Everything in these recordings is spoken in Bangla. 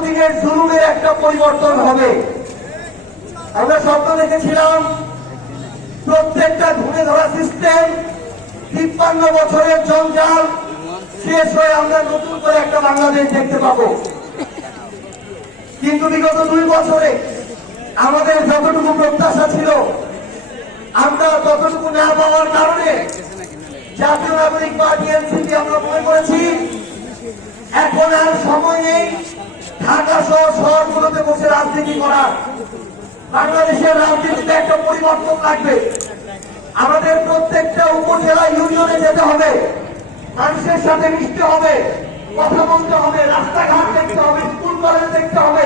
এতদিনের জুলুমের একটা পরিবর্তন হবে। আমরা স্বপ্ন দেখেছিলাম প্রত্যেকটা ঘুরে ধরা সিস্টেম 53 বছরের জঞ্জাল শেষ হয়ে আমরা নতুন করে একটা বাংলাদেশ দেখতে পাবো। কিন্তু বিগত 2 বছরে আমাদের যতটুকু প্রত্যাশা ছিল আমরা ততটুকু না পাওয়ার কারণে জাতীয় নাগরিক পার্টি এনসিপি আমরা মনে করেছি এখন আর সময় নেই ঢাকা সহ শহরগুলোতে বসে রাজনীতি করার। বাংলাদেশের রাজনীতিতে একটা পরিবর্তন লাগবে। আমাদের প্রত্যেকটা উপজেলা ইউনিয়নে যেতে হবে, মানুষের সাথে মিশতে হবে, কথা বলতে হবে, রাস্তাঘাট দেখতে হবে, স্কুল কলেজ দেখতে হবে।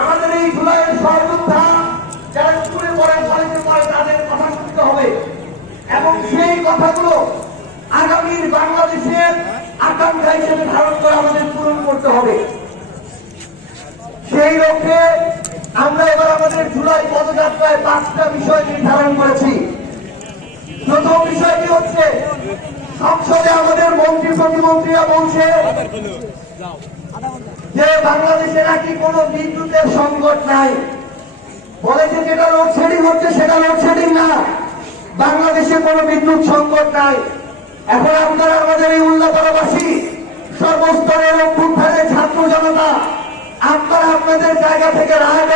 আমাদের এই জুলাইয়ের সহযোদ্ধা যারা স্কুলে পড়ে, কলেজে পড়ে, তাদের কথা শুনতে হবে এবং সেই কথাগুলো আগামীর বাংলাদেশের আকাঙ্ক্ষা হিসেবে ধারণ করে আমাদের পূরণ করতে হবে। সেই লক্ষ্যে আমরা এবার আমাদের জুলাই পদযাত্রায় 5টা বিষয় নির্ধারণ করেছি। প্রথম বিষয়টি হচ্ছে সংসদে আমাদের মন্ত্রী প্রতিমন্ত্রীরা বলছে যে বাংলাদেশে নাকি কোনো বিদ্যুতের সংকট নাই। বলেছে যেটা লোডশেডিং হচ্ছে সেটা লোডশেডিং না, বাংলাদেশে কোনো বিদ্যুৎ সংকট নাই। এখন আপনারা আমাদের এই উল্লাপাড়াবাসী সর্বস্তরের অভ্যুত্থানের ছাত্র জনতা আপনারা আপনাদের জায়গা থেকে রায়